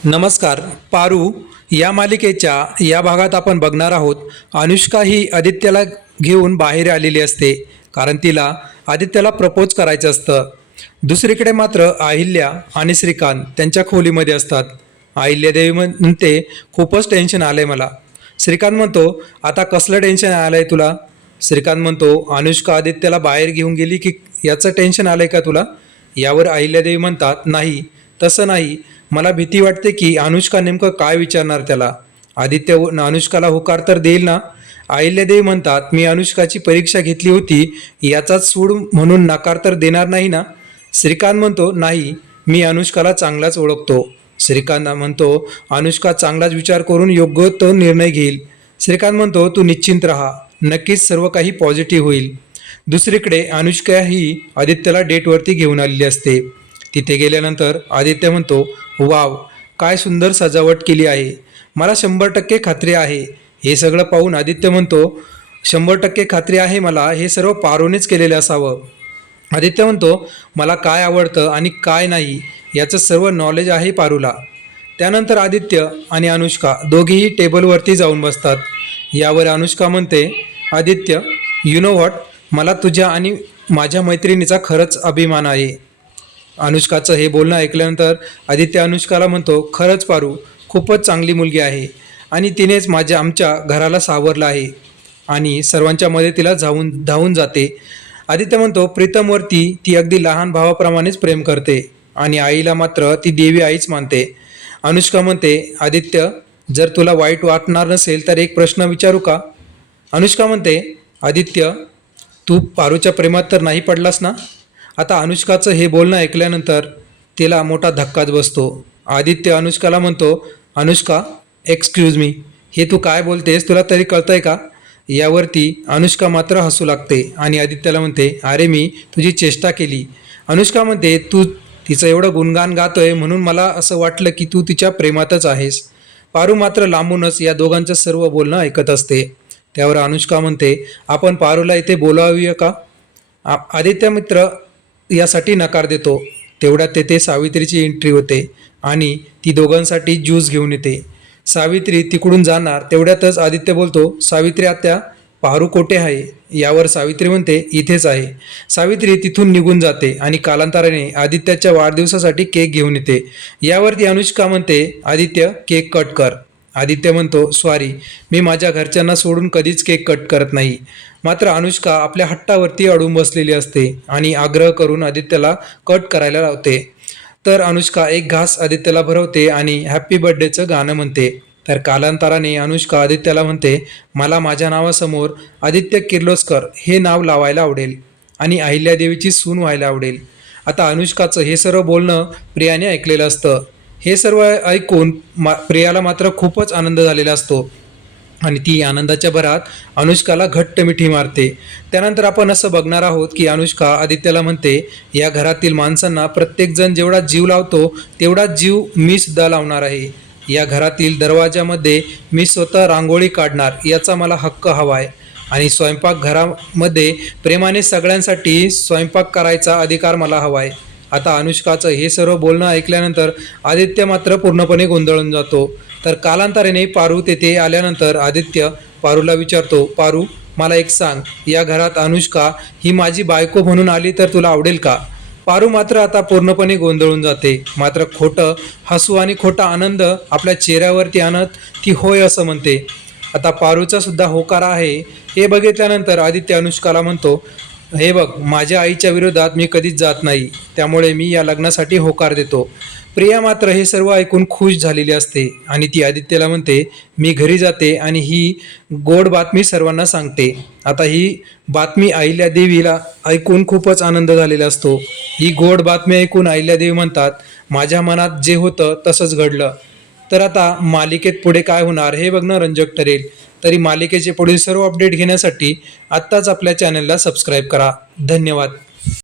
नमस्कार. पारू या मालिकेच्या या भागात आपण बघणार आहोत. अनुष्का ही आदित्यला घेऊन बाहेर आलेली असते, कारण तिला आदित्यला प्रपोज करायचं असतं. दुसरीकडे मात्र अहिल्या आणि श्रीकांत त्यांच्या खोलीमध्ये असतात. अहिल्यादेवी म्हणते, खूपच टेन्शन आलंय मला. श्रीकांत म्हणतो, आता कसलं टेन्शन आलंय तुला? श्रीकांत म्हणतो, अनुष्का आदित्यला बाहेर घेऊन गेली की याचं टेन्शन आलंय का तुला? यावर अहिल्यादेवी म्हणतात, नाही, तसं नाही. मला भीती वाटते की अनुष्का नेमकं काय विचारणार त्याला. आदित्य अनुष्काला होकार तर देईल ना? अहिल्यादेवी म्हणतात, मी अनुष्काची परीक्षा घेतली होती, याचाच सूड म्हणून नकार तर देणार नाही ना? श्रीकांत म्हणतो, नाही, मी अनुष्काला चांगलाच ओळखतो. श्रीकांत म्हणतो, अनुष्का चांगलाच विचार करून योग्य तो निर्णय घेईल. श्रीकांत म्हणतो, तू निश्चिंत राहा, नक्कीच सर्व काही पॉझिटिव्ह होईल. दुसरीकडे अनुष्का ही आदित्यला डेटवरती घेऊन आलेली असते. तिथे गेल्यानंतर आदित्य म्हणतो, वाव, काय सुंदर सजावट केली आहे. मला 100% खात्री आहे. हे सगळं पाहून आदित्य म्हणतो, 100% खात्री आहे मला, हे सर्व पारूनेच केलेलं असावं. आदित्य म्हणतो, मला काय आवडतं आणि काय नाही याचं सर्व नॉलेज आहे पारूला. त्यानंतर आदित्य आणि अनुष्का दोघेही टेबलवरती जाऊन बसतात. यावर अनुष्का म्हणते, आदित्य, यू नो व्हॉट, मला तुझ्या आणि माझ्या मैत्रिणीचा खरंच अभिमान आहे. अनुष्काचं हे बोलणं ऐकल्यानंतर आदित्य अनुष्काला म्हणतो, खरंच पारू खूपच चांगली मुलगी आहे आणि तिनेच आमच्या घराला सावरलं आहे आणि सर्वांच्या मदतीला धावून जाते. आदित्य म्हणतो, प्रीतमवरती ती अगदी लहान भावाप्रमाणेच प्रेम करते आणि आईला मात्र ती देवी आईच मानते. अनुष्का म्हणते, आदित्य, जर तुला वाईट वाटणार नसेल तर एक प्रश्न विचारू का? अनुष्का म्हणते, आदित्य, तू पारूच्या प्रेमात तर नाही पडलास ना? आता अनुष्काचं हे बोलणं ऐकल्यानंतर तिला मोठा धक्काच बसतो. आदित्य अनुष्काला म्हणतो, अनुष्का, एक्सक्यूज मी, हे तू काय बोलतेस, तुला तरी कळतंय का? यावरती अनुष्का मात्र हसू लागते आणि आदित्यला म्हणते, अरे मी तुझी चेष्टा केली. अनुष्का म्हणते, तू तिचं एवढं गुणगान गातोय म्हणून मला असं वाटलं की तू तिच्या प्रेमातच आहेस. पारू मात्र लांबूनच या दोघांचं सर्व बोलणं ऐकत असते. त्यावर अनुष्का म्हणते, आपण पारूला इथे बोलावूया का? आदित्य मित्र यासाठी नकार देतो. तेवढ्यात तेथे सावित्रीची एंट्री होते आणि ती दोघांसाठी ज्यूस घेऊन येते. सावित्री तिकडून जाणार तेवढ्यातच आदित्य बोलतो, सावित्री आत्या, पारू कोठे आहे? यावर सावित्री म्हणते, इथेच आहे. सावित्री तिथून निघून जाते आणि कालांतराने आदित्याच्या वाढदिवसासाठी केक घेऊन येते. यावरती अनुष्का म्हणते, आदित्य, केक कट कर. आदित्य म्हणतो, सॉरी, मी माझ्या घरच्यांना सोडून कधीच केक कट करत नाही. मात्र अनुष्का आपल्या हट्टावरती अडून बसलेली असते आणि आग्रह करून आदित्यला कट करायला लावते. तर अनुष्का एक घास आदित्यला भरवते आणि हॅप्पी बर्थडेचं गाणं म्हणते. तर कालांतराने अनुष्का आदित्यला म्हणते, मला माझ्या नावासमोर आदित्य किर्लोस्कर हे नाव लावायला आवडेल आणि अहिल्यादेवीची सून व्हायला आवडेल. आता अनुष्काचं हे सर्व बोलणं प्रियाने ऐकलेलं असतं. हे सर्व ऐकून प्रियाला मात्र खूपच आनंद झालेला असतो आणि ती आनंदाच्या भरात अनुष्काला घट्ट मिठी मारते. त्यानंतर आपण असं बघणार आहोत की अनुष्का आदित्यला म्हणते, या घरातील माणसांना प्रत्येकजण जेवढा जीव लावतो तेवढाच जीव मी सुद्धा लावणार आहे. या घरातील दरवाजामध्ये मी स्वतः रांगोळी काढणार, याचा मला हक्क हवा आहे आणि स्वयंपाकघरामध्ये प्रेमाने सगळ्यांसाठी स्वयंपाक करायचा अधिकार मला हवा आहे. आता अनुष्काचं हे सर्व बोलणं ऐकल्यानंतर आदित्य मात्र पूर्णपणे गोंधळून जातो. तर कालांतराने पारू तेथे आल्यानंतर आदित्य पारूला विचारतो, पारू, मला एक सांग, या घरात अनुष्का ही माझी बायको म्हणून आली तर तुला आवडेल का? पारू मात्र आता पूर्णपणे गोंधळून जाते. मात्र खोटं हसू आणि खोटा आनंद आपल्या चेहऱ्यावरती आणत ती होय असं म्हणते. आता पारूचा सुद्धा होकार आहे हे बघितल्यानंतर आदित्य अनुष्काला म्हणतो, हे बघ, माझ्या आईच्या विरोधात मी कधीच जात नाही, त्यामुळे मी या लग्नासाठी होकार देतो. प्रिया मात्र हे सर्व ऐकून खुश झालेली असते आणि ती आदित्यला म्हणते, मी घरी जाते आणि ही गोड बातमी सर्वांना सांगते. आता ही बातमी अहिल्यादेवीला ऐकून खूपच आनंद झालेला असतो. ही गोड बातमी ऐकून अहिल्यादेवी म्हणतात, माझ्या मनात जे होतं तसंच घडलं. तर आता मालिकेत पुढे काय होणार हे बघणं रंजक ठरेल. तरी मालिकेचे पुढील सर्व अपडेट घेण्यासाठी आत्ताच आपल्या चॅनलला सबस्क्राईब करा. धन्यवाद.